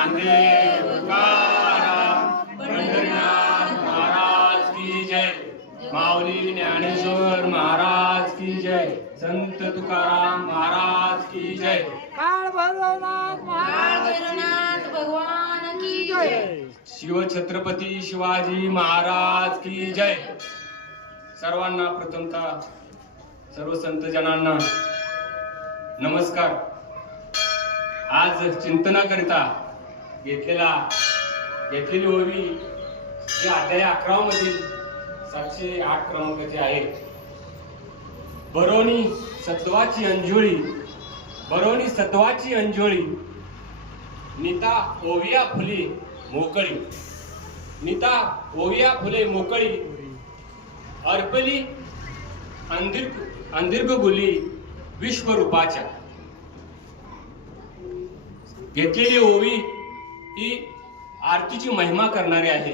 नामदेव तुकाराम पंढरीनाथ महाराज की जय, माऊली ज्ञानेश्वर महाराज की जय, संत तुकाराम महाराज की जय, काळ भैरवनाथ भगवान की जय, शिव छत्रपती शिवाजी महाराज की जय. सर्वांना प्रथमतः सर्व संत जनांना नमस्कार. आज चिंतनाकरिता घेतलेली ओवी जी अध्याय 11 मधील 708 क्रमांकाची आहे. बरोणी सत्वाची अंजोळी निता ओविया फुले मोकळी अर्पली अंदीर्घ गुली विश्वरूपाच्या. घेतलेली ओवी ही आरतीची महिमा करणारी आहे.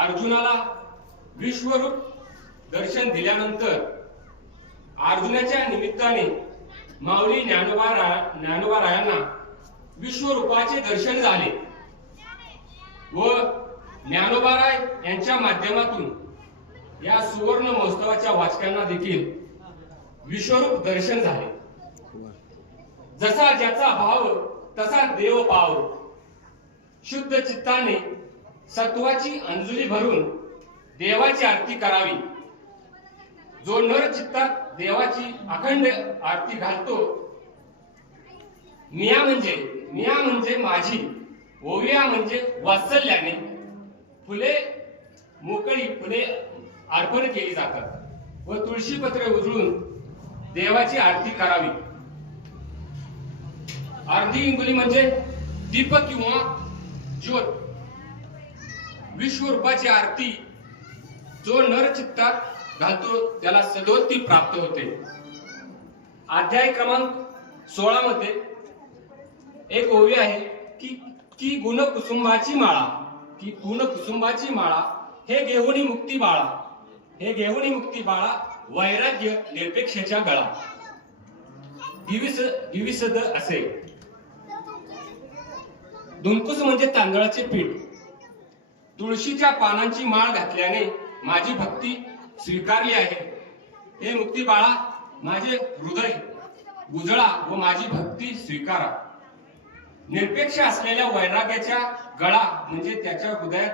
अर्जुनाला विश्वरूप दर्शन दिल्यानंतर अर्जुनाच्या निमित्ताने माऊली ज्ञानोबा रायांना विश्वरूपाचे दर्शन झाले व ज्ञानोबाराय यांच्या माध्यमातून या सुवर्ण महोत्सवाच्या वाचकांना देखील विश्वरूप दर्शन झाले. जसा ज्याचा भाव तसा देव पाव. शुद्ध चित्ताने सत्वाची अंजली भरून देवाची आरती करावी. जो नर चित्तात देवाची अखंड आरती घालतो, मिया म्हणजे माझी, ओविया म्हणजे वात्सल्याने फुले अर्पण केली जातात व तुळशी पत्रे उजळून देवाची आरती करावी. अर्धी इंगुली म्हणजे दीपक किंवा ज्योत. विश्वरूपाची आरती जो नर चित्तात घालतो त्याला सदोत्ती प्राप्त होते. अध्याय क्रमांक 16 मध्ये एक ओवी आहे की गुण कुसुंबाची माळा हे घेऊनी मुक्ती बाळा वैराग्य निरपेक्षाच्या गळा. दिविसद असे. दुनकुस म्हणजे तांदळाचे पीठ. तुळशीच्या पानांची माळ घातल्याने माझी भक्ती स्वीकारली आहे. हे मुक्ती बाळा माझे हृदय उजळा व माझी भक्ती स्वीकारा. निरपेक्ष असलेल्या वैराग्याच्या गळा म्हणजे त्याच्या हृदयात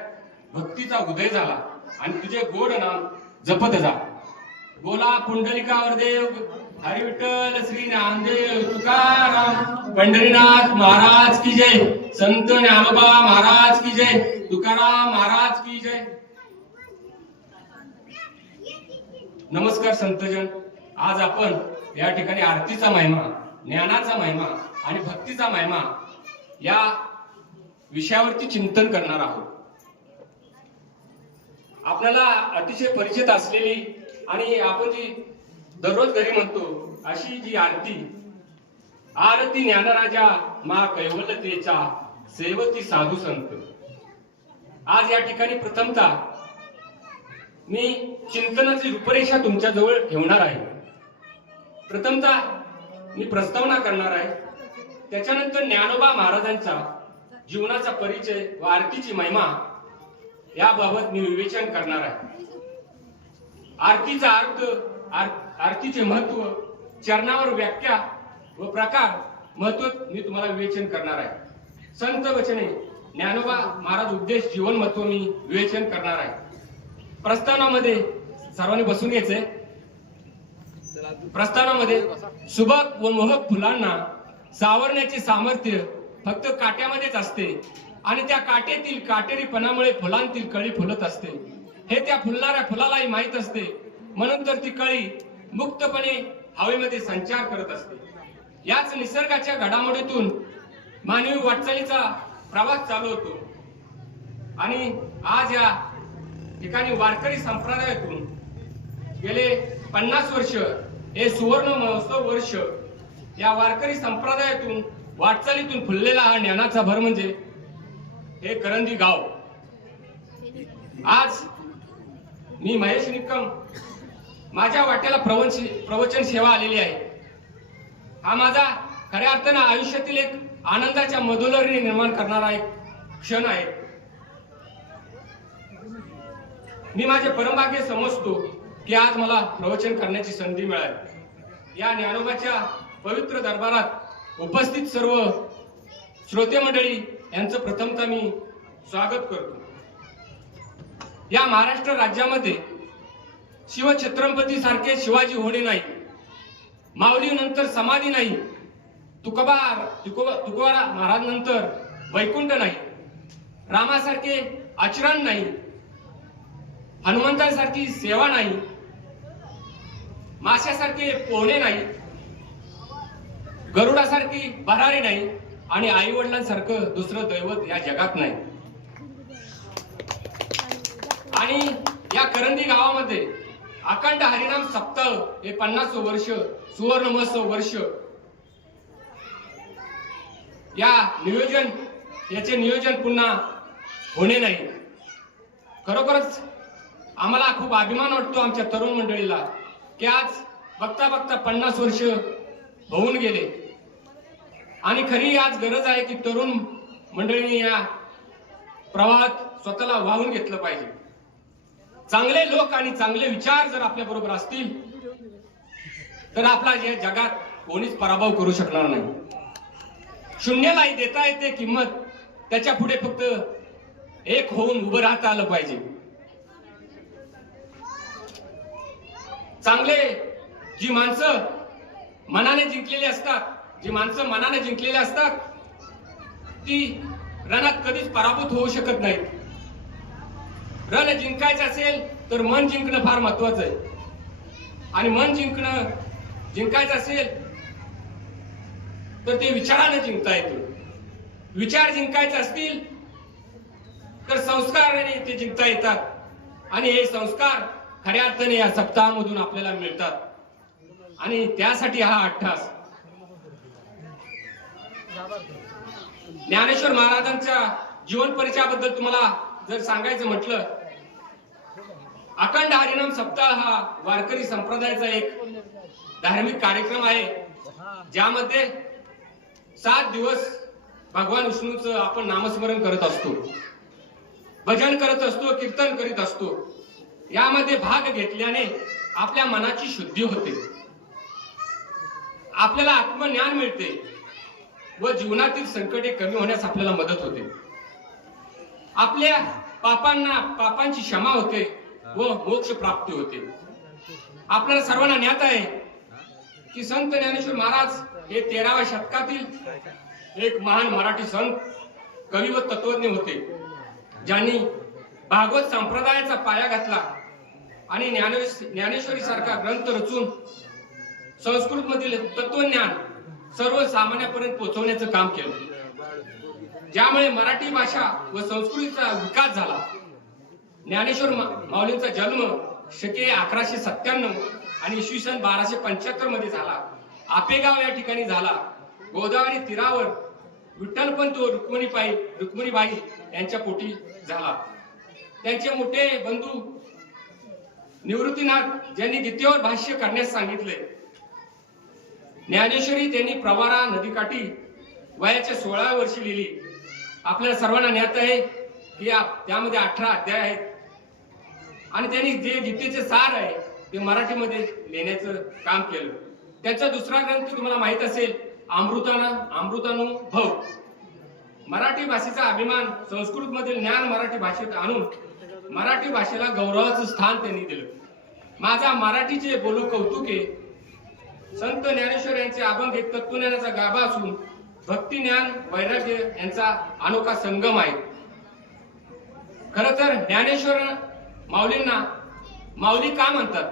भक्तीचा उदय झाला आणि तुझे गोड नाम जपत जा. बोला पुंडलिकावर देव हरी विठ्ठल श्री नामदेव तुकाराम पंढरीनाथ महाराज की जय, संत ज्ञानोबा महाराज की जय, तुकाराम महाराज की जय. नमस्कार संतजन. आज आपण या ठिकाणी आरतीचा महिमा, ज्ञानाचा महिमा आणि भक्तीचा महिमा या विषयावरती चिंतन करणार आहोत. आपल्याला अतिशय परिचित असलेली आणि आपण जी दररोज घरी म्हणतो अशी जी आरती ज्ञानराजा मा कैवल्यतेचा सेवती साधू संत. आज या ठिकाणी प्रथमतः मी चिंतनाची रूपरेषा तुमच्या जवळ ठेवणार आहे. प्रथमतः मी प्रस्तावना करणार आहे. त्याच्यानंतर ज्ञानोबा महाराजांचा जीवनाचा परिचय व आरतीची महिमा याबाबत मी विवेचन करणार आहे. आरतीचा अर्थ, आरतीचे महत्व, चरणावर व्याख्या व प्रकार महत्व मी तुम्हाला विवेचन करणार आहे. संत वचने ज्ञानोबा महाराज उपदेश जीवन महत्व मी विवेचन करणार आहे. प्रस्थानामध्ये सर्वांनी बसून घ्यायचंय. प्रस्थानामध्ये सुबक व मोहक फुलांना सावरण्याचे सामर्थ्य फक्त काट्यामध्येच असते आणि त्या काटेतील काटेरीपणामुळे फुलांतील कळी फुलत असते हे त्या फुलणाऱ्या फुलालाही माहीत असते. म्हणून तर ती कळी मुक्तपणे हवेमध्ये संचार करत असते. याच निसर्गाच्या घडामोडीतून मानवी वाटचालीचा प्रवास चालू होतो आणि आज या ठिकाणी वारकरी संप्रदायातून गेले 50 वर्ष हे सुवर्ण महोत्सव वर्ष या वारकरी संप्रदायातून वाटचालीतून फुललेला हा ज्ञानाचा भर म्हणजे हे करंदी गाव. आज मी महेश निकम, माझ्या वाट्याला प्रवचन सेवा आलेली आहे. हा माझा खऱ्या अर्थानं आयुष्यातील एक आनंदाच्या मधुलहरी निर्माण करणारा एक क्षण आहे. मी माझे परमभाग्य समजतो की आज मला प्रवचन करण्याची संधी मिळाली. या ज्ञानोबाच्या पवित्र दरबारात उपस्थित सर्व श्रोते मंडळी यांचं प्रथमतः मी स्वागत करतो. या महाराष्ट्र राज्यामध्ये शिवछत्रपती सारखे शिवाजी होणे नाही, माऊली नंतर समाधी नाही, तुकोबार महाराज नंतर वैकुंठ नाही, रामासारखे आचरण नाही, हनुमंतासारखी सेवा नाही, माशासारखे पोहणे नाही, गरुडासारखी भरारी नाही आणि आई वडिलांसारखं दुसरं दैवत या जगात नाही. आणि या करंदी गावामध्ये अखंड हरिनाम सप्ताह हे 50 वर्ष सुवर्ण महोत्सव वर्ष याचे नियोजन पुन्हा होणे नाही. खरोखरच आम्हाला खूप अभिमान वाटतो आमच्या तरुण मंडळीला की आज बघता बघता 50 वर्ष होऊन गेले आणि खरी आज गरज आहे की तरुण मंडळींनी या प्रवाहात स्वतःला वाहून घेतलं पाहिजे. चांगले लोक आणि चांगले विचार जर आपल्या बरोबर असतील तर आपला या जगात कोणीच पराभव करू शकणार नाही. शून्यालाही देता येते किंमत, त्याच्या पुढे फक्त एक होऊन उभं राहता आलं पाहिजे. चांगले जी माणसं मनाने जिंकलेली असतात, जी माणसं मनाने जिंकलेली असतात ती रणात कधीच पराभूत होऊ शकत नाहीत. रण जिंकायचं असेल तर मन जिंकणं फार महत्वाचं आहे आणि मन जिंकायचं असेल तर ते विचाराने जिंकता येतं. विचार जिंकायचे असतील तर संस्काराने ते जिंकता येतात आणि हे संस्कार खऱ्या अर्थाने या सप्ताहामधून आपल्याला मिळतात आणि त्यासाठी हा अट्टास. ज्ञानेश्वर महाराजांच्या जीवन परिचयाबद्दल तुम्हाला जर सांगायचं म्हटलं, अखंड हरिनाम सप्ताह हा वारकरी संप्रदायाचा एक धार्मिक कार्यक्रम आहे ज्यामध्ये 7 दिवस भगवान विष्णूचं आपण नामस्मरण करत असतो, भजन करत असतो, कीर्तन करीत असतो. यामध्ये भाग घेतल्याने आपल्या मनाची शुद्धी होते, आपल्याला आत्मज्ञान मिळते व जीवनातील संकटे कमी होण्यास आपल्याला मदत होते. आपल्या पापांची क्षमा होते व मोक्ष प्राप्ती होते. आपल्याला सर्वांना ज्ञात आहे की संत ज्ञानेश्वर महाराज हे 13व्या शतकातील एक महान मराठी संत, कवी व तत्वज्ञ होते, ज्यांनी भागवत संप्रदायाचा पाया घातला आणि ज्ञानेश्वरी सारखा ग्रंथ रचून संस्कृत मधील तत्वज्ञान सर्वसामान्यापर्यंत पोहोचवण्याचं काम केलं, ज्यामुळे मराठी भाषा व संस्कृतीचा विकास झाला. ज्ञानेश्वर माऊलींचा जन्म शके 1197 आणि इसवी सन 1275 मध्ये झाला. आपेगाव या ठिकाणी झाला. गोदावरी तीरावर विठ्ठलपंत रुक्मिणीबाई यांच्या पोटी झाला. त्यांचे मोठे बंधू निवृत्तीनाथ ज्यांनी गीतेवर भाष्य करण्यास सांगितले. ज्ञानेश्वरी त्यांनी प्रवारा नदीकाठी वयाच्या 16व्या वर्षी लिहिली. आपल्याला सर्वांना ज्ञात आहे की त्यामध्ये 18 अध्याय आहेत आणि त्यांनी जे गीतेचे सार आहे ते मराठीमध्ये लिहिण्याचं काम केलं. त्याचा दुसरा ग्रंथ तुम्हाला माहित असेल, अमृतानुभव. मराठी भाषेचा अभिमान, संस्कृत मधील ज्ञान मराठी भाषेत आणून मराठी भाषेला गौरवाचं स्थान त्यांनी दिलं. माझा मराठीचे बोलू कौतुके. संत ज्ञानेश्वर यांचे अभंग एक तत्वज्ञानाचा गाभा असून भक्ती, ज्ञान, वैराग्य यांचा अनोखा संगम आहे. खर तर ज्ञानेश्वर माऊलींना माऊली का म्हणतात?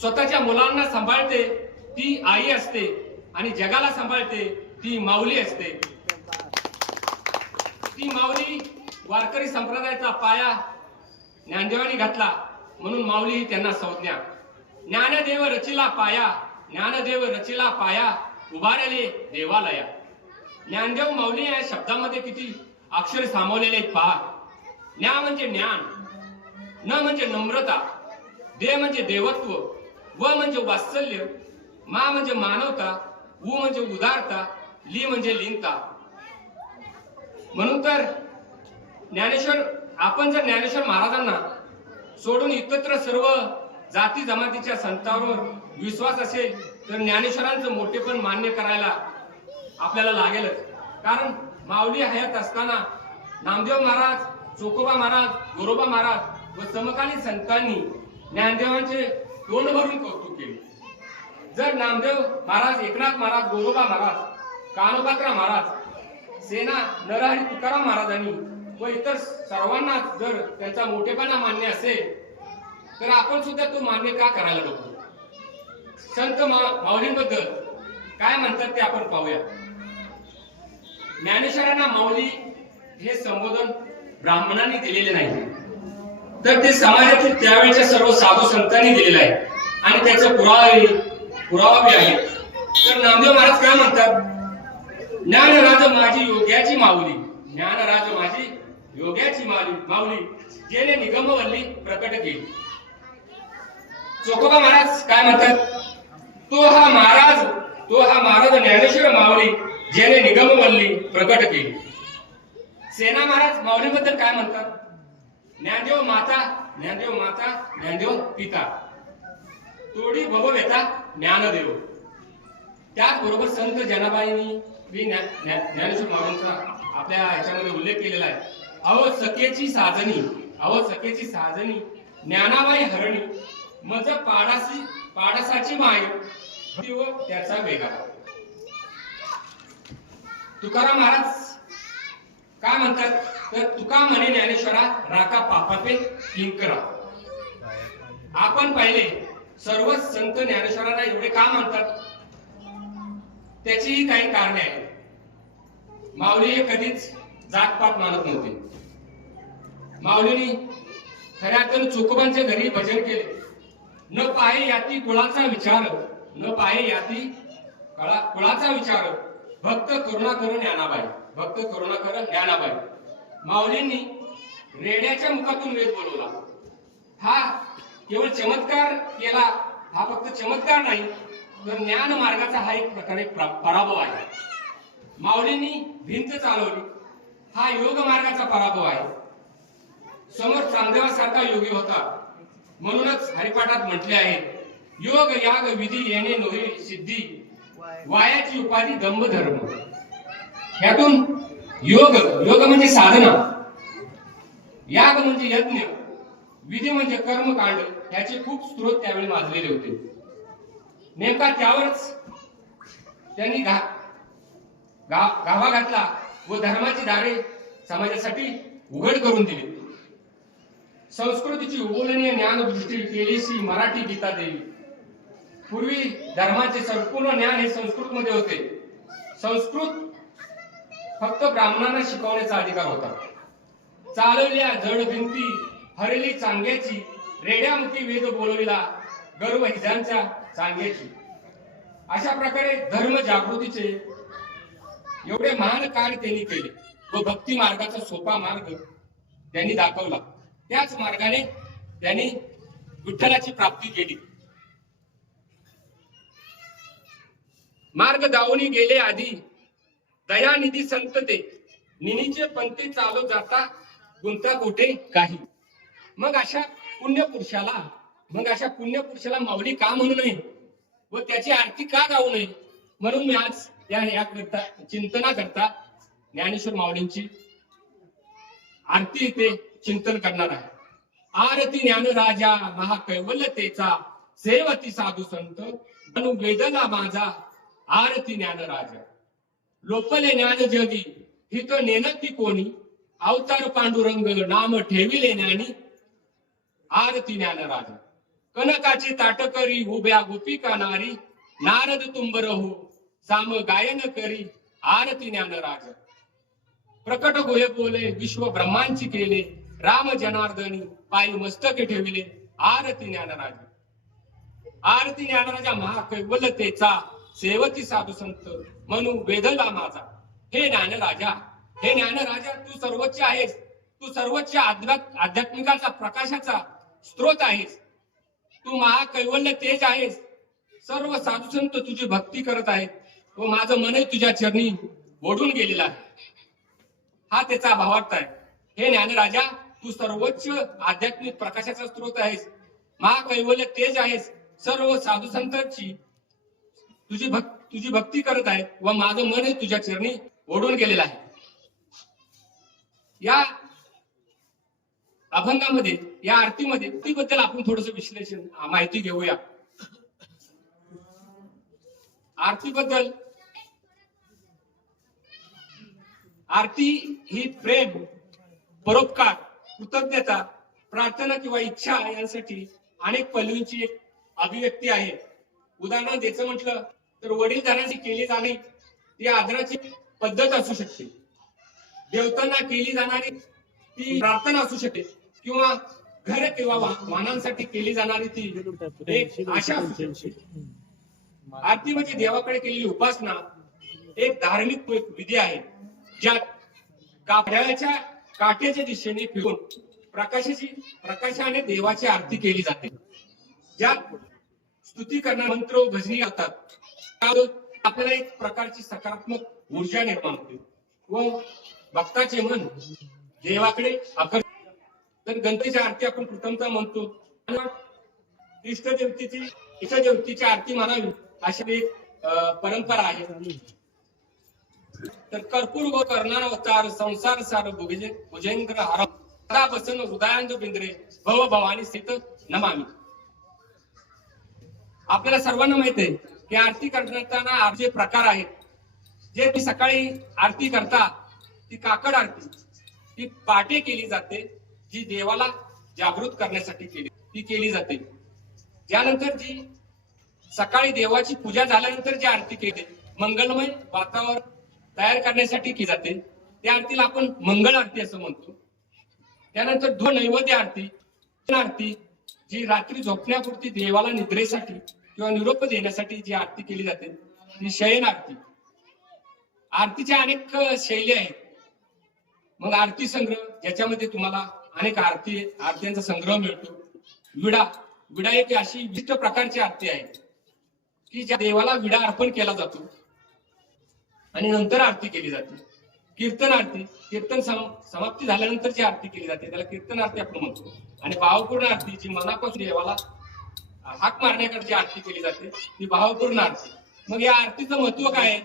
स्वतःच्या मुलांना सांभाळते ती आई असते आणि जगाला सांभाळते ती माऊली असते. ती माऊली वारकरी संप्रदायाचा पाया ज्ञानदेवानी घातला म्हणून माऊली ही त्यांना संज्ञा. ज्ञानदेव रचिला पाया, ज्ञानदेव रचिला पाया, उभारले देवालया. ज्ञानदेव माऊली या शब्दामध्ये किती अक्षर सामावलेले आहेत पहा. ज्ञा म्हणजे ज्ञान, न म्हणजे नम्रता, दे म्हणजे देवत्व, व म्हणजे वात्सल्य, मा म्हणजे मानवता, उ म्हणजे उदारता, ली म्हणजे लीनता. म्हणून तर ज्ञानेश्वर, आपण जर ज्ञानेश्वर महाराजांना सोडून इतरत्र सर्व जाती जमातीच्या संतांवर विश्वास असेल तर ज्ञानेश्वरांचं मोठेपण मान्य करायला आपल्याला लागेलच. कारण माऊली हयात असताना नामदेव महाराज, चोकोबा महाराज, गोरोबा महाराज व समकालीन संतांनी ज्ञानदेवांचे तोंड भरून कौतुक केले. जर नामदेव महाराज, एकनाथ महाराज, गोरोबा महाराज, कानोबात्रा महाराज, सेना नरहरी तुकाराम महाराजांनी व इतर सर्वांना जर त्यांचा मोठेपणा मान्य असेल तर आपण सुद्धा तो मान्य का करायला नको. संत माऊलींबद्दल काय म्हणतात ते आपण पाहूया. ज्ञानेश्वरांना माऊली हे संबोधन ब्राह्मणांनी दिलेले नाही, तर ते समाजातील त्यावेळेच्या सर्व साधू संतांनी दिलेले आहे आणि त्याचे पुरावा बी आहे. तर नामदेव महाराज काय म्हणतात, ज्ञानराज माझी योग्याची माऊली, ज्ञानराज माझी योग्याची माऊली, जेने निगमवल्ली प्रकट केली. चोकोबा महाराज काय म्हणतात, तो हा महाराज ज्ञानेश्वर माऊली, जेने निगमवल्ली प्रकट केली. सेना महाराज माऊलीबद्दल काय म्हणतात, ज्ञानदेव माता, ज्ञानदेव पिता, तोडी भवव्यता ज्ञानदेव. त्याचबरोबर संत जनाबाईंनी ज्ञानेश्वर माऊलींचा आपल्या याच्यामध्ये उल्लेख केलेला आहे. अहो सखेची साजनी ज्ञानाबाई हरणी, मज पाडासाची माय व त्याचा वेगा. तुकाराम महाराज काय म्हणतात, तर तुका म्हणे ज्ञानेश्वरा राका पापापे किंकरा. आपण पाहिले सर्व संत ज्ञानेश्वरांना एवढे का म्हणतात, त्याची काही कारणे आहेत. माऊली हे कधीच जातपात मानत नव्हते. माऊलींनी खऱ्या अर्थाने चोकोबांच्या घरी भजन केले. न पाहे याती कुळाचा विचार, न पाहे याती कुळाचा विचार, भक्त करुणाकर ज्ञानाबाई. माऊलींनी रेड्याच्या मुखातून वेद बोलवला. हा केवळ चमत्कार केला, हा फक्त चमत्कार नाही तर ज्ञान मार्गाचा हा एक प्रकारे पराभव आहे. माऊलींनी भिंत चालवली, हा योग मार्गाचा पराभव आहे. समोर चांगदेवासारखा योगी होता, म्हणूनच हरिपाठात म्हटले आहे, योग याग विधी येणे नोही सिद्धी, वायाची उपाधी दंभ धर्म. यातून योग म्हणजे साधना, याग म्हणजे यज्ञ, विधी म्हणजे कर्मकांड, याचे खूप स्रोत त्यावेळी माजलेले होते. नेमका त्यावरच त्यांनी गाभा घातला व धर्माची दारे समाजासाठी उघड करून दिली. संस्कृतीची उबोलनीय ज्ञानदृष्टी केलीशी मराठी गीता देवी. पूर्वी धर्माचे संपूर्ण ज्ञान हे संस्कृत मध्ये होते. संस्कृत फक्त ब्राह्मणांना शिकवण्याचा अधिकार होता. चालवल्या जड भिंती हरली चांग्याची, रेड्यामुखी वेद बोलविला गर्व हिजांच्या चांग्याची. अशा प्रकारे धर्म जागृतीचे एवढे महान कार्य त्यांनी केले व भक्ती मार्गाचा सोपा मार्ग त्यांनी दाखवला. त्याच मार्गाने त्यांनी विठ्ठलाची प्राप्ती केली. मार्ग दावणी गेले आधी दयानिधी संत ते, निनीचे पंथी चालू जाता गुंता कोठे काही. मग अशा पुण्यपुरुषाला माऊली का म्हणू नये व त्याची आरती का गाऊ नये. म्हणून मी आज याकरिता चिंतना करता ज्ञानेश्वर माऊलींची आरती ते चिंतन करणार आहे. आरती ज्ञानराजा महाकैवल्यतेचा, सेवती साधू संत अनु वेदना माझा, आरती ज्ञानराजा. लोपले ज्ञान जगी हित नेनती कोणी, अवतार पांडुरंग नाम ठेविले ज्ञानी, आरती ज्ञानराजा. कनकाची ताटकरी उभ्या गोपिका नारी, नारद तुंबरहू साम गायन करी, आरती ज्ञानराजा. प्रकट गोहे बोले विश्व ब्रह्मांची केले, राम जनार्दनी पायी मस्तके ठेविले, आरती ज्ञानराजा. आरती ज्ञानराजा महाकैवल्यतेचा, सेवती साधू संत म्हणू वेदला माझा. हे ज्ञानराजा, हे ज्ञानराजा, तू सर्वोच्च आहेस. तू सर्वोच्च आध्यात्मिकाचा प्रकाशाचा स्रोत आहेस. तू महाकैवल्य तेज आहेस. सर्व साधू संत तुझी भक्ती करत आहेत. व माझं मनही तुझ्या चरणी ओढून गेलेलं आहे. हा त्याचा भावार्थ आहे. हे ज्ञानराजा, तू सर्वोच्च आध्यात्मिक प्रकाशाचा स्रोत आहेस, महाकैवल्य तेज आहेस. सर्व साधू संतांची तुझी भक्ती करत आहेत व माझं मनही तुझ्या चरणी ओढून गेलेलं आहे. या अभंगामध्ये, या आरतीमध्ये आरतीबद्दल आपण थोडस विश्लेषण माहिती घेऊया. आरतीबद्दल, आरती ही प्रेम, परोपकार, कृतज्ञता, प्रार्थना किंवा इच्छा यांसाठी अनेक पैलूंची एक अभिव्यक्ती आहे. उदाहरण द्यायचं म्हटलं तर वडीलधाऱ्यांची केली जाणारी ती आदराची पद्धत असू शकते. देवतांना केली जाणारी ती प्रार्थना असू शकते किंवा घर किंवा वाहनांसाठी केली जाणारी ती एक आशा असू शकते. आरती म्हणजे देवाकडे केलेली उपासना, एक धार्मिक विधी आहे ज्यात घड्याळाच्या काट्याच्या दिशेने फिरून प्रकाशाने देवाची आरती केली जाते. ज्यात स्तुती करणारे मंत्र व भजनी असतात. आपल्याला एक प्रकारची सकारात्मक ऊर्जा निर्माण होते व भक्ताचे मन देवाकडे आकर्षित. तर गणपतीची आरती आपण प्रथमतः म्हणतो, इष्टदेवतेची आरती म्हणावी अशी एक परंपरा आहे. तर कर्पूर व कर्णार अवतार संसार सार भुजेंद्र हर सदा बसन हृदयांज बिंद्रे भव भवानी सीत नमामी. आपल्याला सर्वांना माहित आहे की आरती करताना आरतीचे प्रकार आहेत. जे ती सकाळी आरती करता ती काकड आरती, ती पहाटे केली जाते, जी देवाला जागृत करण्यासाठी ती केली जाते. त्यानंतर जी सकाळी देवाची पूजा झाल्यानंतर जी आरती केली मंगलमय वातावरण तयार करण्यासाठी केली जाते, त्या आरतीला आपण मंगल आरती असं म्हणतो. त्यानंतर नैवेद्य आरती जी रात्री झोपण्यापुरती देवाला निद्रेसाठी किंवा निरोप देण्यासाठी जी आरती केली जाते ती शयन आरती. आरतीच्या अनेक शैली आहेत. मग आरती संग्रह, ज्याच्यामध्ये तुम्हाला अनेक आरत्यांचा संग्रह मिळतो. विडा एक अशी विशिष्ट प्रकारची आरती आहे की ज्या देवाला विडा अर्पण केला जातो आणि नंतर आरती केली जाते. कीर्तन समाप्ती झाल्यानंतर जी आरती केली जाते त्याला कीर्तन आरती आपण म्हणतो. आणि भावपूर्ण आरती, जी मनापासून देवाला हाक मारण्याकडे जी आरती केली जाते ती भावपूर्ण आरती. मग या आरतीचं महत्व काय आहे,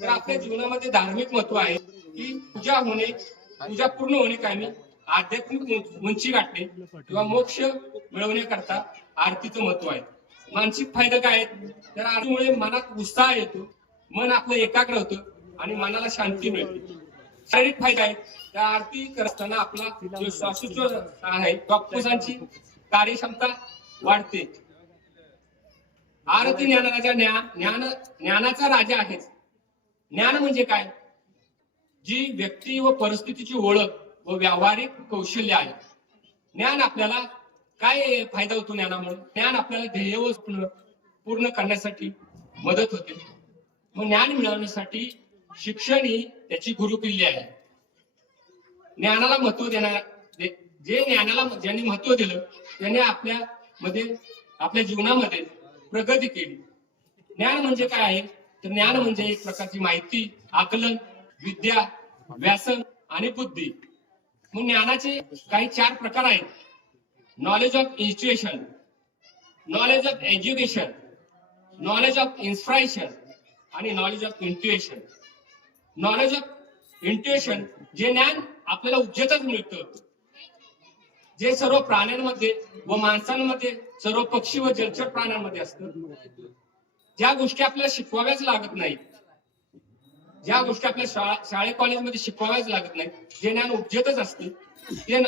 तर आपल्या जीवनामध्ये धार्मिक महत्व आहे की पूजा पूर्ण होणे कायमी आध्यात्मिक उंची गाठणे किंवा मोक्ष मिळवण्याकरता आरतीचं महत्व आहे. मानसिक फायदे काय आहेत, तर आरतीमुळे मनात उत्साह येतो, मन आपलं एकाग्र होतं आणि मनाला शांती मिळते. शारीरिक फायदा आहेत, त्या आरती करताना आपला जो श्वासोच्छ्वास आहे फुफ्फुसांची कार्यक्षमता वाढते. आरती ज्ञानराजा ज्ञानाचा राजा आहे. ज्ञान म्हणजे काय, जी व्यक्ती व परिस्थितीची ओळख व व्यावहारिक कौशल्य आहे. ज्ञान आपल्याला काय फायदा होतो ज्ञानामुळे, ज्ञान आपल्याला ध्येय व पूर्ण करण्यासाठी मदत होते. मग ज्ञान मिळवण्यासाठी शिक्षण ही त्याची गुरुकिल्ली आहे. ज्ञानाला महत्व ज्यांनी महत्व दिलं त्याने आपल्या जीवनामध्ये प्रगती केली. ज्ञान म्हणजे काय आहे, तर ज्ञान म्हणजे एक प्रकारची माहिती, आकलन, विद्या, व्यासन आणि बुद्धी. मग ज्ञानाचे काही 4 प्रकार आहेत. Knowledge of institution, knowledge of education, knowledge of inspiration आणि knowledge of intuition. Knowledge of intuition जे ज्ञान आपल्याला उपजतच मिळतं, जे सर्व प्राण्यांमध्ये व माणसांमध्ये, सर्व पक्षी व जलचर प्राण्यांमध्ये असतं. ज्या गोष्टी आपल्याला शिकवाव्याच लागत नाहीत, ज्या गोष्टी आपल्या शाळे कॉलेजमध्ये शिकवाव्याच लागत नाहीत, जे ज्ञान उपजतच असते ते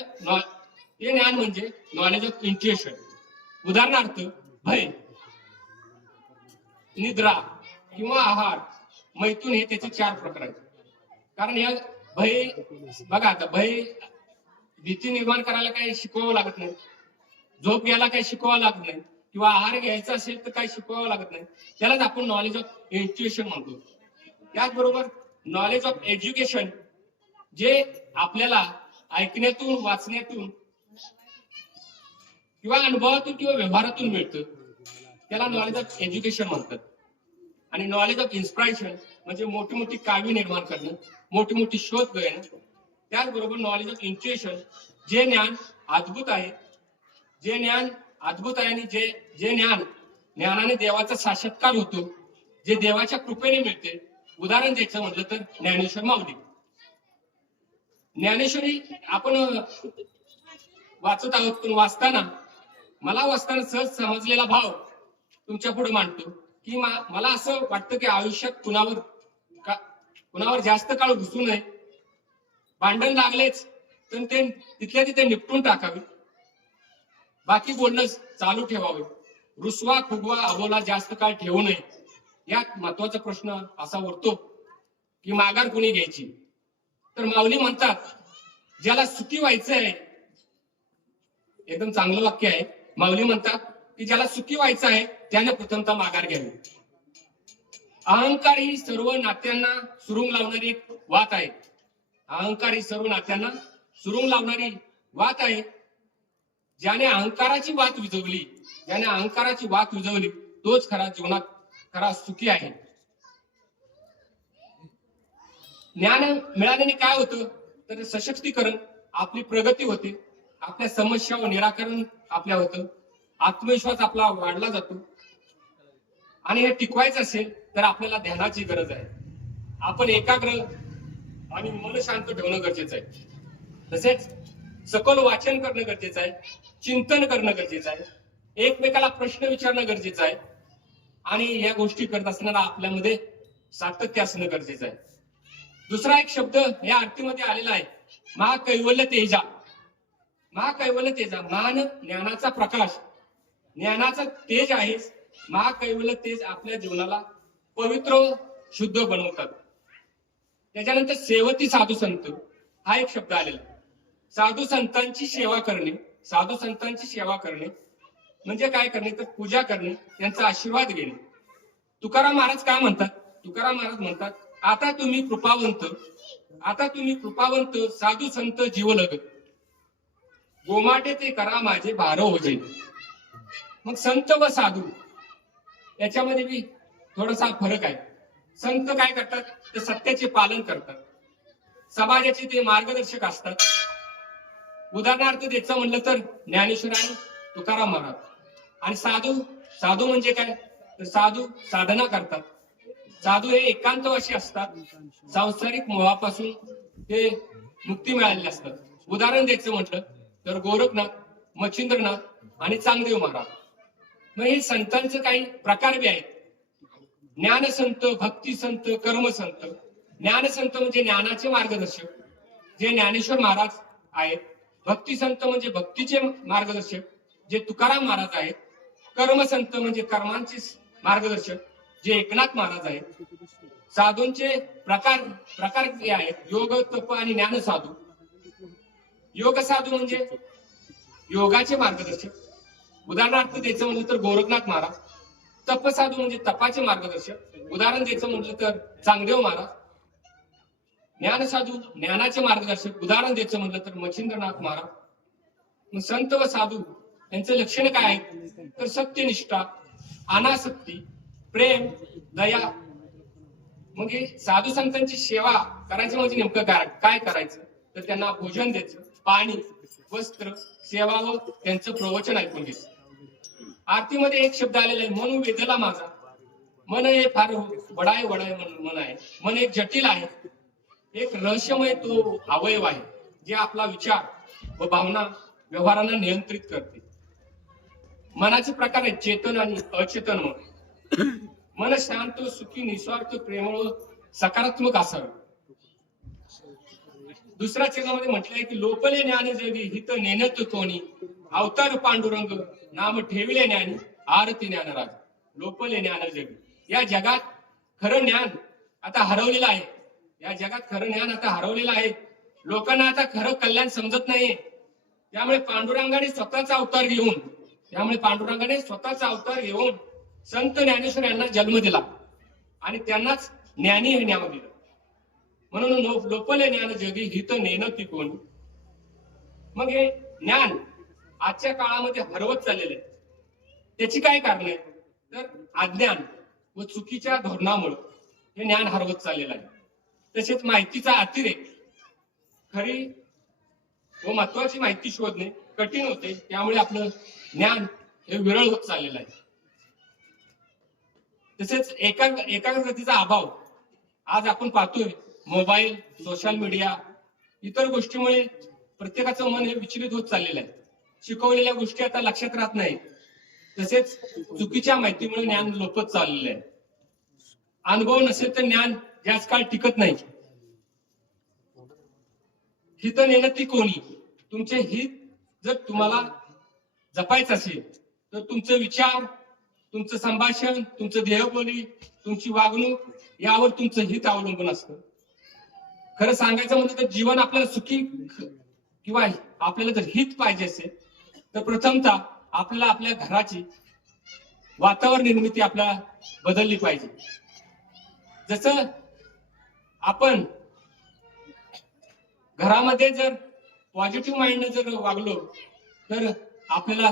ज्ञान म्हणजे नॉलेज ऑफ इंट्युएशन. उदाहरणार्थ भय, निद्रा किंवा आहार, मैथून हे त्याचे 4 प्रकार आहेत. कारण या भय, बघा आता भय, भीती निर्माण करायला काही शिकवावं लागत नाही, झोप घ्यायला काही शिकवावं लागत नाही, किंवा आहार घ्यायचा असेल तर काही शिकवावं लागत नाही. त्यालाच आपण नॉलेज ऑफ इंट्युएशन म्हणतो. त्याचबरोबर नॉलेज ऑफ एज्युकेशन जे आपल्याला ऐकण्यातून, वाचण्यातून किंवा अनुभवातून किंवा व्यवहारातून मिळतं, त्याला नॉलेज ऑफ एज्युकेशन म्हणतात. आणि नॉलेज ऑफ इन्स्पिरेशन म्हणजे मोठी मोठी काव्य निर्माण करणं, मोठी मोठी शोध घेणं. त्याचबरोबर नॉलेज ऑफ इंट्युएशन, जे ज्ञान अद्भुत आहे, जे ज्ञान अद्भुत आहे आणि जे जे ज्ञानाने देवाचा साक्षात्कार होतो, जे देवाच्या कृपेने मिळते. उदाहरण द्यायचं म्हटलं तर ज्ञानेश्वर माऊली. ज्ञानेश्वरी आपण वाचत आहोत, पण वाचताना सहज समजलेला भाव तुमच्या पुढे मांडतो की मला असं वाटतं की आयुष्यात कुणावर जास्त काळ घुसू नये. भांडण लागलेच तर ते तिथल्या तिथे निपटून टाकावे, बाकी बोलणं चालू ठेवावे. रुसवा फुगवा अबोला जास्त काळ ठेवू नये. यात महत्वाचा प्रश्न असा उरतो की माघार कुणी घ्यायची. तर माऊली म्हणतात, ज्याला सुखी व्हायचं आहे, एकदम चांगलं वाक्य आहे. माऊली म्हणतात की ज्याला सुखी व्हायचं आहे त्याने प्रथमतः माघार घ्यावी. अहंकार ही सर्व नात्यांना सुरुंग लावणारी एक वात आहे. अहंकार ही सर्व नात्यांना सुरुंग लावणारी वात आहे. ज्याने अहंकाराची वात विझवली तोच खरा जीवनात खरा सुखी आहे. ज्ञान मिळाल्याने काय होतं तर सशक्तीकरण, आपली प्रगती होते, आपल्या समस्यावर निराकरण आपल्या होतं, आत्मविश्वास आपला वाढला जातो. आणि हे टिकवायचं असेल तर आपल्याला ध्यानाची गरज आहे. आपण एकाग्र आणि मन शांत ठेवणं गरजेचं आहे. तसेच सखोल वाचन करणं गरजेचं आहे, चिंतन करणं गरजेचं आहे, एकमेकाला प्रश्न विचारणं गरजेचं आहे. आणि या गोष्टी करत असताना आपल्यामध्ये सातत्य असणं गरजेचं आहे. दुसरा एक शब्द या आरतीमध्ये आलेला आहे, महाकैवल्य तेजा. महाकैवल्य तेजा, मान ज्ञानाचा प्रकाश, ज्ञानाचा तेज आहे. महाकैवल्य तेज आपल्या जीवनाला पवित्र शुद्ध बनवतात. त्याच्यानंतर सेवती साधू संत हा एक शब्द आलेला. साधू संतांची सेवा करणे म्हणजे काय करणे तर पूजा करणे, त्यांचा आशीर्वाद घेणे. तुकाराम महाराज काय म्हणतात? तुकाराम महाराज म्हणतात, आता तुम्ही कृपावंत साधू संत जीवलग, गोमाटे ते करा माझे भार होजे. मग संत व साधू याच्यामध्ये बी थोडासा फरक आहे. संत काय करतात तर सत्याचे पालन करतात, समाजाचे ते मार्गदर्शक असतात. उदाहरणार्थ द्यायचं म्हणलं तर ज्ञानेश्वर आणि तुकाराम महाराज. आणि साधू म्हणजे काय तर साधू साधना करतात. साधू हे एकांतवासी असतात, सांसारिक मोहापासून ते मुक्ती मिळालेली असतात. उदाहरण द्यायचं म्हटलं तर गोरखनाथ, मच्छिंद्रनाथ आणि चांगदेव महाराज. मग हे संतांचं काही प्रकार बी आहेत. ज्ञानसंत, भक्ती संत, कर्मसंत. ज्ञानसंत म्हणजे ज्ञानाचे मार्गदर्शक जे ज्ञानेश्वर महाराज आहेत. भक्ती संत म्हणजे भक्तीचे मार्गदर्शक जे तुकाराम महाराज आहेत. कर्मसंत म्हणजे कर्मांचे मार्गदर्शक जे एकनाथ महाराज आहेत. साधूंचे प्रकार जे आहेत, योग, तप आणि ज्ञान साधू. योग साधू म्हणजे योगाचे मार्गदर्शक. उदाहरणार्थ द्यायचं म्हणलं तर गोरखनाथ महाराज. तप साधू म्हणजे तपाचे मार्गदर्शक. उदाहरण द्यायचं म्हटलं तर चांगदेव महाराज. ज्ञान साधू ज्ञानाचे मार्गदर्शक. उदाहरण द्यायचं म्हटलं तर मच्छिंद्रनाथ महाराज. मग संत व साधू यांचे लक्षण काय आहेत तर सत्यनिष्ठा, अनासक्ती, प्रेम, दया. मग हे साधू संतांची सेवा करायची म्हणजे नेमकं काय करायचं तर त्यांना भोजन द्यायचं, पाणी, वस्त्र, सेवा व त्यांचं प्रवचन ऐकून घ्यायचं. आरतीमध्ये एक शब्द आलेला आहे, मन वेदला माझा. मन हे फार वडाय मन आहे. मन एक जटिल आहे, एक रहस्यमय तो अवयव आहे जे आपला विचार व भावना व्यवहारांना नियंत्रित करते. मनाचे प्रकार आहेत चेतन आणि अचेतन मन. मन शांत, सुखी, निस्वार्थ, प्रेमळ, सकारात्मक असावे. दुसऱ्या चरणामध्ये म्हटलंय की लोपले ज्ञान जगी हित नेनत कोणी, अवतार पांडुरंग नाम ठेविले ज्ञानी, आरती ज्ञानराज. लोपले ज्ञान जगी, या जगात खरं ज्ञान आता हरवलेलं आहे. या जगात खरं ज्ञान आता हरवलेलं आहे. लोकांना आता खरं कल्याण समजत नाही. त्यामुळे पांडुरंगाने स्वतःचा अवतार घेऊन संत ज्ञानेश्वर यांना जन्म दिला आणि त्यांनाच ज्ञानी हे नाव दिलं. म्हणून लोपले ज्ञान जगी हित नेनती कोणी. मग हे ज्ञान आजच्या काळामध्ये हरवत चाललेलं आहे. त्याची काय कारण आहे तर अज्ञान. व चुकीच्या धोरणामुळे हे ज्ञान हरवत चाललेलं आहे. तसेच माहितीचा अतिरेक, खरी व महत्वाची माहिती शोधणे कठीण होते, त्यामुळे आपलं ज्ञान हे विरळ होत चाललेलं आहे. तसेच एकाग्रतेचा अभाव आज आपण पाहतोय. मोबाईल, सोशल मीडिया, इतर गोष्टीमुळे प्रत्येकाचं मन हे विचलित होत चाललेलं आहे. शिकवलेल्या गोष्टी आता लक्षात राहत नाही. तसेच चुकीच्या माहितीमुळे ज्ञान लोपत चाललेलं आहे. अनुभव नसेल तर ज्ञान जास्त काळ टिकत नाही. हित नेणं ती कोणी. तुमचे हित जर तुम्हाला जपायचं असेल तर तुमचे विचार, तुमचं संभाषण, तुमचं देहबोली, तुमची वागणूक यावर तुमचं हित अवलंबून असतं. खरं सांगायचं म्हणजे तर जीवन आपल्याला सुखी किंवा आपल्याला जर हित पाहिजे असेल तर प्रथमतः आपल्याला आपल्या घराची वातावरण निर्मिती आपल्याला बदलली पाहिजे. जसं आपण घरामध्ये जर पॉझिटिव्ह माइंडने जर वागलो तर आपल्याला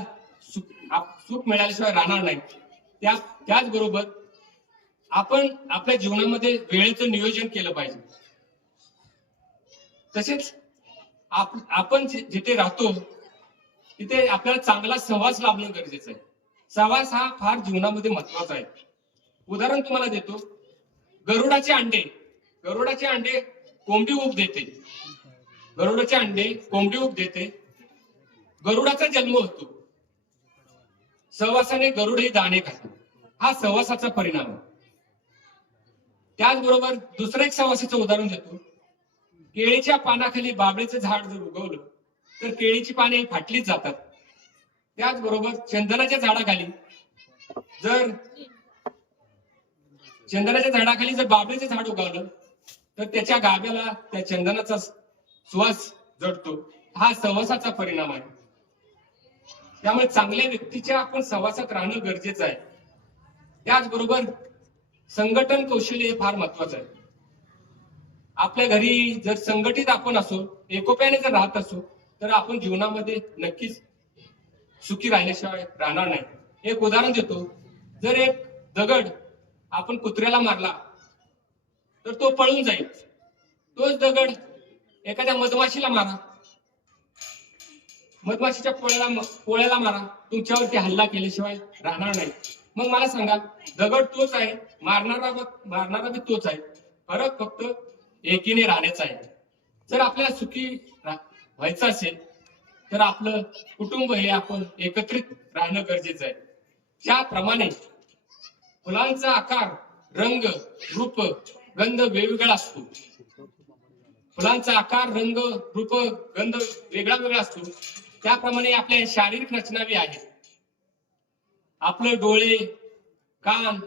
सुख मिळाल्याशिवाय राहणार नाही. त्याचबरोबर आपण आपल्या जीवनामध्ये वेळेचं नियोजन केलं पाहिजे. तसेच आपण जिथे राहतो तिथे आपल्याला चांगला सहवास लाभणं गरजेचं आहे. सहवास हा फार जीवनामध्ये महत्वाचा आहे. उदाहरण तुम्हाला देतो. गरुडाचे अंडे कोंबडी ऊब देते. गरुडाचे अंडे कोंबडी ऊब देते. गरुडाचा जन्म होतो. सहवासाने गरुडही दाणे खातो. हा सहवासाचा परिणाम आहे. त्याचबरोबर दुसरं एक सहवासाचं उदाहरण देतो. केळीच्या पानाखाली बाबळीचं झाड जर उगवलं तर केळीची पाने फाटलीच जातात. त्याचबरोबर चंदनाच्या झाडाखाली जर बाबळीचं झाड उगवलं तर त्याच्या गाभ्याला त्या चंदनाचा सुवास जडतो. हा सहवासाचा परिणाम आहे. त्यामुळे चांगल्या व्यक्तीच्या आपण सहवासात राहणं गरजेचं आहे. त्याचबरोबर संघटन कौशल्य हे फार महत्वाचं आहे. आपल्या घरी जर संघटित आपण असो, एकोप्याने जर राहत असो तर आपण जीवनामध्ये नक्कीच सुखी राहिल्याशिवाय राहणार नाही. एक उदाहरण देतो. जर एक दगड आपण कुत्र्याला मारला तर तो पळून जाईल. तोच दगड एखाद्या मधमाशीला मारा, मधमाशीच्या पोळ्याला मारा, तुमच्यावरती हल्ला केल्याशिवाय राहणार नाही. मग मला सांगा, दगड तोच आहे, मारणारा बी तोच आहे. फरक फक्त एकीने राहण्याचा आहे. जर आपल्याला सुखी व्हायचं असेल तर आपलं कुटुंब हे आपण एकत्रित राहणं गरजेचं आहे. त्याप्रमाणे फुलांचा आकार, रंग, रूप, गंध वेगवेगळा असतो. फुलांचा आकार, रंग, रूप, गंध वेगळा वेगळा असतो. त्याप्रमाणे आपल्या शारीरिक रचना बी आहे. आपलं डोळे, कान,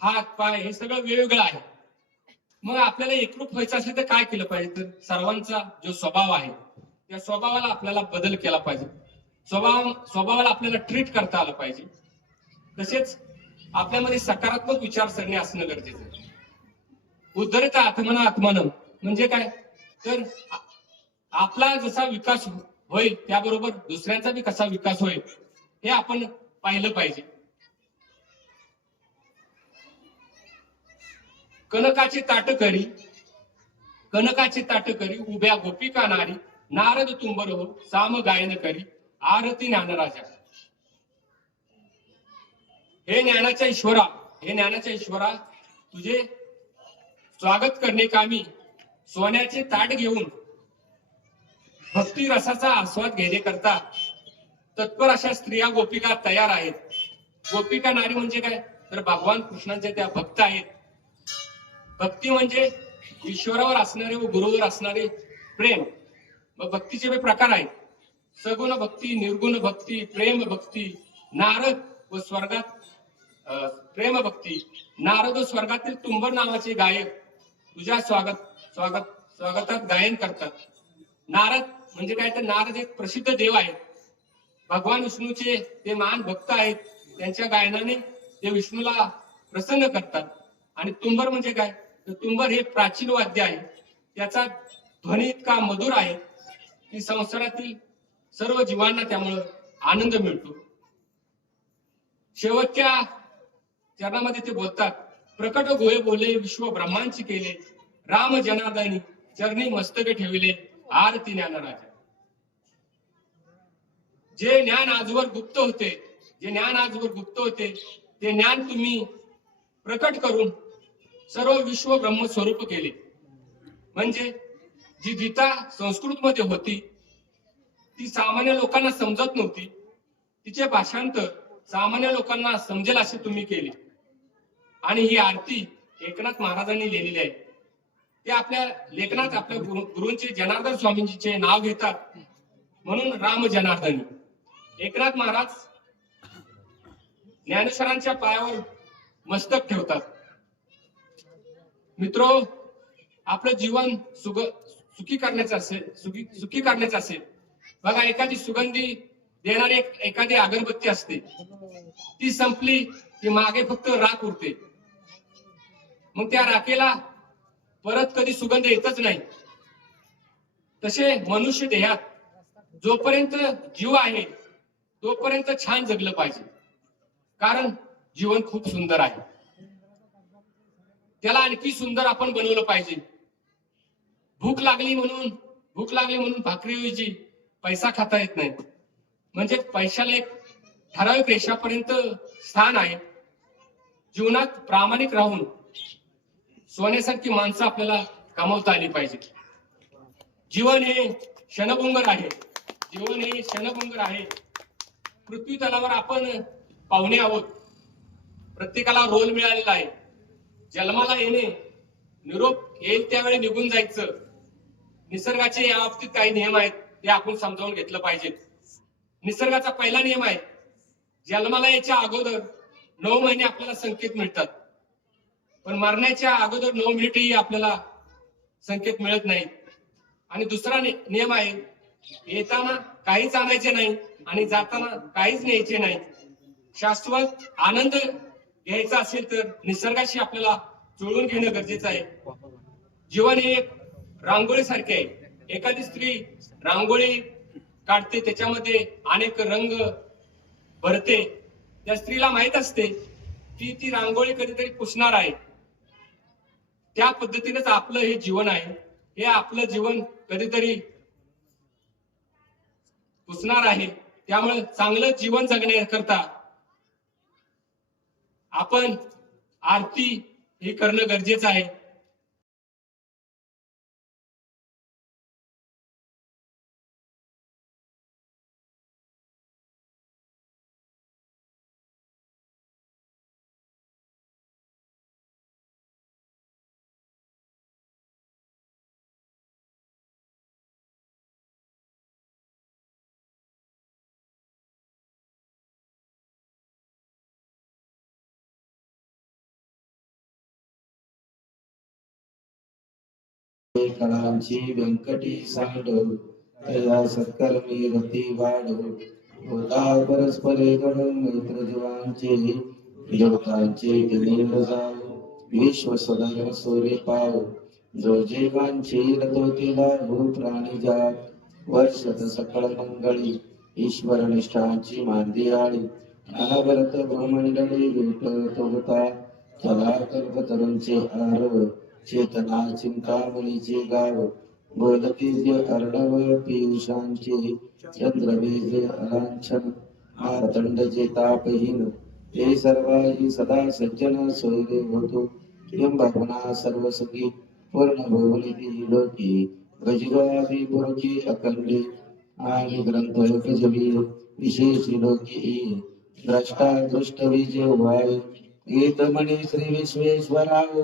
हात, पाय हे सगळं वेगवेगळं आहे. मग आपल्याला एकरूप व्हायचं असेल तर काय केलं पाहिजे? तर सर्वांचा जो स्वभाव आहे त्या स्वभावाला आपल्याला बदल केला पाहिजे. स्वभावाला आपल्याला ट्रीट करता आलं पाहिजे. तसेच आपल्यामध्ये सकारात्मक विचारसरणी असणं गरजेचं आहे. उद्धरता आत्मना आत्मानं म्हणजे काय? तर आपला जसा विकास होईल त्याबरोबर दुसऱ्यांचा बी कसा विकास होईल हे आपण पाहिलं पाहिजे. कनकाचे ताट करी उभ्या गोपिका नारी, नारद तुंबर हो साम गायन करी आरती ज्ञानराजा. हे ज्ञानाच्या ईश्वरा तुझे स्वागत करणे कामी सोन्याचे ताट घेऊन भक्ती रसाचा आस्वाद घेण्याकरता तत्पर अशा स्त्रिया गोपिका तयार आहेत. गोपिका नारी म्हणजे काय? तर भगवान कृष्णांच्या त्या भक्त आहेत. भक्ती म्हणजे ईश्वरावर असणारे व गुरुवर असणारे प्रेम. मग भक्तीचे काही प्रकार आहेत. सगुण भक्ती, निर्गुण भक्ती, प्रेम भक्ती. नारद व स्वर्गातील तुंबर नावाचे गायक तुझ्या स्वागतात गायन करतात. नारद म्हणजे काय? तर नारद एक प्रसिद्ध देव आहेत. भगवान विष्णूचे ते महान भक्त आहेत. त्यांच्या गायनाने ते विष्णूला प्रसन्न करतात. आणि तुंबर म्हणजे काय? तर तुंबर हे प्राचीन वाद्य आहे. त्याचा ध्वनी इतका मधुर आहे की संसारातील सर्व जीवांना त्यामुळे आनंद मिळतो. शेवटच्या चरणामध्ये ते बोलतात प्रकट गोये बोले विश्व ब्रह्मांची केले, राम जनार्दनी चरणी मस्तके ठेविले, आरती ज्ञानराजा. जे ज्ञान आजवर गुप्त होते, ते ज्ञान तुम्ही प्रकट करून सर्व विश्व ब्रह्म स्वरूप केले. म्हणजे जी गीता संस्कृत मध्ये होती ती सामान्य लोकांना समजत नव्हती, तिचे भाषांतर सामान्य लोकांना समजेल असे तुम्ही केले. आणि ही आरती एकनाथ महाराजांनी लिहिलेली आहे. ते आपल्या लेखनात आपल्या गुरूंचे जनार्दन स्वामींचे नाव घेतात, म्हणून राम जनार्दनी. एकनाथ महाराज ज्ञानेश्वरांच्या पायावर मस्तक ठेवतात. मित्रो, आपलं जीवन सुखी करण्याचं असेल, बघा एखादी सुगंधी देणारी एखादी अगरबत्ती असते, ती संपली की मागे फक्त राख उरते. मग त्या राखेला परत कधी सुगंध येतच नाही. तसे मनुष्य देहात जोपर्यंत जीव आहे तोपर्यंत छान जगलं पाहिजे, कारण जीवन खूप सुंदर आहे. त्याला आणखी सुंदर आपण बनवलं पाहिजे. भूक लागली म्हणून भाकरीऐवजी पैसा खाता येत नाही. म्हणजे पैशाला एक ठराविक रेषापर्यंत स्थान आहे. जीवनात प्रामाणिक राहून सोन्यासारखी माणसं आपल्याला कमवता आली पाहिजे. जीवन हे क्षणभंगुर आहे. पृथ्वी तलावर आपण पाहुणे आहोत. प्रत्येकाला रोल मिळालेला आहे. जन्माला येणे, निरोप येईल त्यावेळी निघून जायचं. निसर्गाचे या बाबतीत काही नियम आहेत, ते आपण समजावून घेतलं पाहिजे. निसर्गाचा पहिला नियम आहे, जन्माला यायच्या अगोदर 9 महिने आपल्याला संकेत मिळतात, पण मरण्याच्या अगोदर 9 मिनिटही आपल्याला संकेत मिळत नाही. आणि दुसरा नियम आहे, येताना काहीच आणायचे नाही आणि जाताना काहीच न्यायचे नाही. शाश्वत आनंद घ्यायचा असेल तर निसर्गाशी आपल्याला जुळवून घेणं गरजेचं आहे. जीवन हे एक रांगोळी सारखे आहे. एखादी स्त्री रांगोळी काढते, त्याच्यामध्ये अनेक रंग भरते. त्या स्त्रीला माहित असते की ती रांगोळी कधीतरी पुसणार आहे. त्या पद्धतीनेच आपलं हे जीवन आहे. हे आपलं जीवन कधीतरी पुसणार आहे. त्यामुळे चांगलं जीवन जगण्याकरता आपण आरती हे करणं गरजेचं आहे. कळांची व्यंकटी सांडव, तया सत्कर्मी रती वाढव. होता परस्परे गण मैत्र जीवांचे, देवतांचे दिलेर जाव. विश्व सदैव सोरे पाव, जो जीवांची रतोतीला भू प्राणी जात. वर्षत सकळ मंगळी, ईश्वर निष्ठांची मांदी आळी. अनवरत भ्रमंडळी विठ्ठल होता, चला कल्पतरूंचे आरव. चेतना चिंतामणीचे गाव, बोलती जे अर्णव पियुषांचे. चंद्रबीजे अलांछन, मारतंड जे तापहीन. ते सर्वाही सदा सज्जन सोयरे होतो. किंबहुना सर्व सुखी पूर्ण भुवनी ती लोकी. गजगावी पुरकी अखंडी, आणि ग्रंथ एकजवी विशेषी लोकी. द्रष्टा दृष्ट विजय व्हावे, गीतमणी श्री विश्वेश्वराव.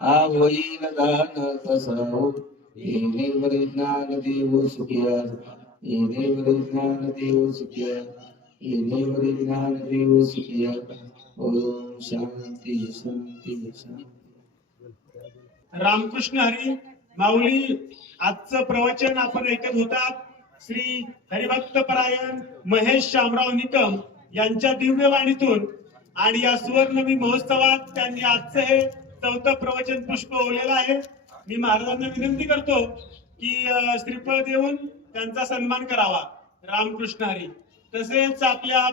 होईल दान तसाव, येणे ज्ञान देव सुखिया. येणे ज्ञान देव सुखिया. येणे ज्ञान देव सुखिया. ओम शांती शांती शांती. रामकृष्ण हरी. माऊली, आजचं प्रवचन आपण ऐकत होतात श्री हरिभक्त परायण महेश शामराव निकम यांच्या दिव्य वाणीतून. आणि या सुवर्णमी महोत्सवात त्यांनी आजचं हे 4थं प्रवचन पुष्प ओढलेलं आहे. मी महाराजांना विनंती करतो की श्रीफळ देऊन त्यांचा सन्मान करावा. रामकृष्ण हरी. तसेच आपल्या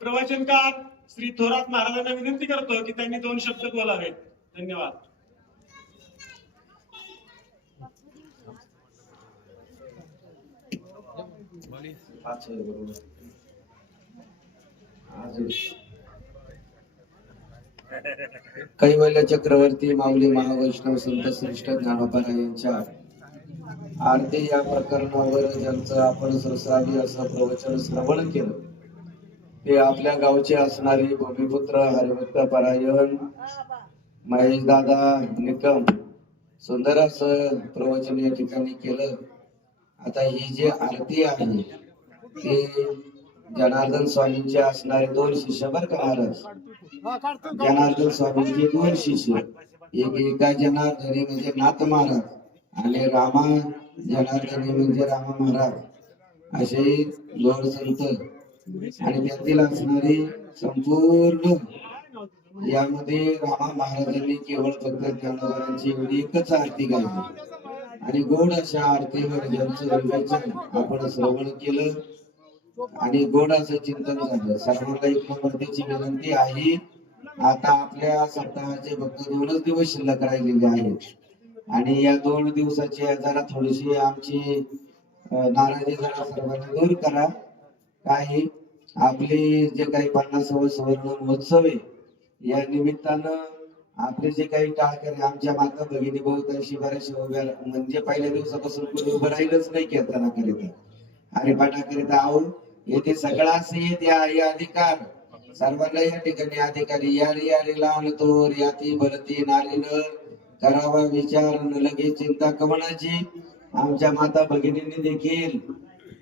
प्रवचनकार श्री थोरात महाराजांना विनंती करतो की त्यांनी 2 शब्द बोलावेत. धन्यवाद. कैवल्य चक्रवर्ती माऊली महावैष्णव संत श्रेष्ठ ज्ञानोबा यांच्या आरती या प्रकरणावर ज्यांचं आपण सरसावी असं प्रवचन श्रवण केलं ते आपल्या गावचे असणारे भूमिपुत्र हरिभक्त परायण महेश दादा निकम सुंदर असं प्रवचन या ठिकाणी केलं. आता ही जी आरती आहे ती जनार्दन स्वामींचे असणारे 2 शिष्य बर का महाराज. जनार्दन स्वामींचे 2 शिष्य, एका जनार्दनी म्हणजे नाथ महाराज आणि रामा जनार्दनी म्हणजे रामा महाराज असे 2 संत आणि त्यातील असणारी संपूर्ण यामध्ये रामा महाराजांनी केवळ फक्त ज्ञानोबांची एवढी एकच आरती गायली आणि गोड अशा आरतीवर ज्यांचं विवेचन आपण श्रवण केलं आणि गोड असं चिंतन झालं. सर्वांना एक नंबरची विनंती आहे, आता आपल्या सप्ताहाचे फक्त 2च दिवस शिल्लक राहिलेले आहेत आणि या 2 दिवसाची जरा थोडीशी आमची नाराजी जरा सर्वांनी दूर करा. काही आपले जे काही 50वा सुवर्ण महोत्सव आहे या निमित्तानं आपले जे काही टाळकरी आमच्या माता भगिनी बहुतांशी बऱ्याचशा उभ्या म्हणजे पहिल्या दिवसापासून कोणी उभं राहिलंच नाही कीर्तनाकरिता हरिपाठाकरिता आहो येथे सगळा सेत या अधिकार सर्वांना या ठिकाणी अधिकारी यारी लावून तोर याती भरती नारीनं करावा विचार न लगे चिंता कवनाची. आमच्या माता भगिनींनी देखील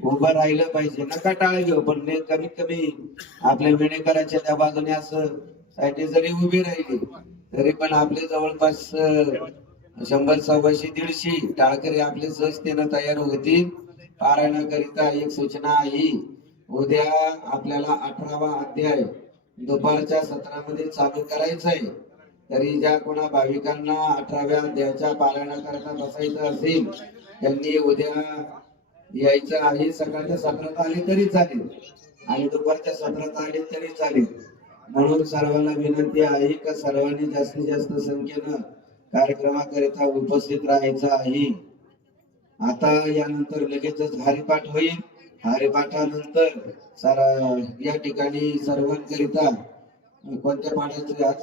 उभं राहिलं पाहिजे. नका टाळ घेऊ पण कमीत कमी आपल्या विणेकराच्या त्या बाजूने असं साठी जरी उभी राहिली तरी पण आपले जवळपास 100, 125, 150 टाळकरी आपले सहजतेनं तयार होतील. पारायणाकरिता एक सूचना आहे, उद्या आपल्याला 18वा अध्याय दुपारच्या सत्रामध्ये चालू करायचा आहे. तरी ज्या कोणा भाविकांना 18व्या अध्यायाच्या पारायणाकरिता बसायचं असेल त्यांनी उद्या यायचं आहे. सकाळच्या सत्रात आले तरी चालेल आणि दुपारच्या सत्रात आले तरी चालेल. म्हणून सर्वांना विनंती आहे का सर्वांनी जास्तीत जास्त संख्येनं कार्यक्रमाकरिता उपस्थित राहायचं आहे. आता यानंतर लगेचच हरिपाठ होईल. हरिपाठानंतर या ठिकाणी सर्वांकरिता कोणत्या पाण्याचं आज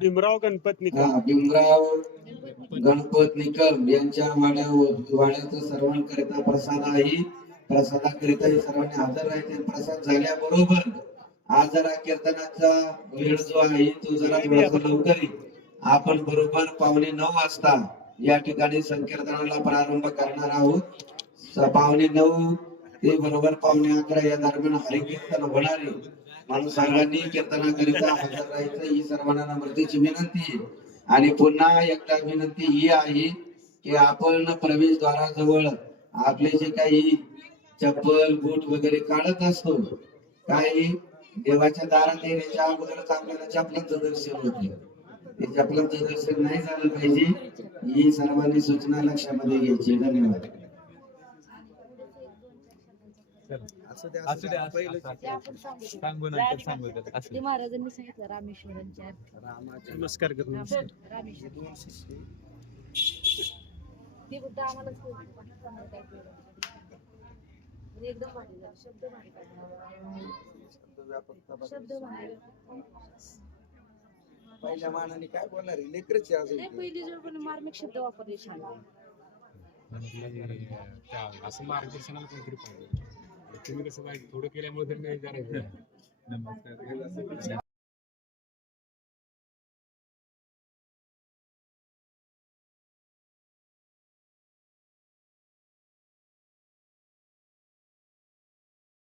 भीमराव गणपत निकम भीमराव गणपत निकम यांच्या वाड्याचं सर्वांकरिता प्रसाद आहे. प्रसादाकरिता सर्वांनी हजर राहायचे. प्रसाद झाल्याबरोबर आज जरा कीर्तनाचा वेळ जो आहे तो जरा थोडासा लवकर येईल. आपण बरोबर 9:15 वाजता या ठिकाणी संकीर्तनाला प्रारंभ करणार आहोत. 9:15 ते बरोबर 11:15 या दरम्यान हरिकीर्तन होणार आहे. म्हणून सर्वांनी कीर्तनाकरिता हजर राहायचं ही सर्वांना नम्रतेची विनंती आहे. आणि पुन्हा एकदा विनंती ही आहे की आपण प्रवेशद्वाराजवळ आपले जे काही चप्पल बूट वगैरे काढत असतो काही देवाच्या दारात येण्याच्या अगोदरच आपल्याला चपलांचं दर्शन होते. ते चपलांचं दर्शन नाही झालं पाहिजे ही सर्वांनी सूचना लक्षामध्ये घ्यायची. धन्यवाद. महाराजांनी सांगितलं रामेश्वरांच्या नमस्कार करतो. रामेश्वर ते बुद्ध आम्हालाच एकदम भारी शब्द भारी शब्द भारी पहिल्या मानाने काय बोलणार आहे लेकरच नाही पहिली जर पण मार्मिक शब्द वापरले छान असं मार्गदर्शनाला कोणतरी पाहिजे. तुम्ही कसं पाहिजे थोडं केल्यामुळे तर नाही.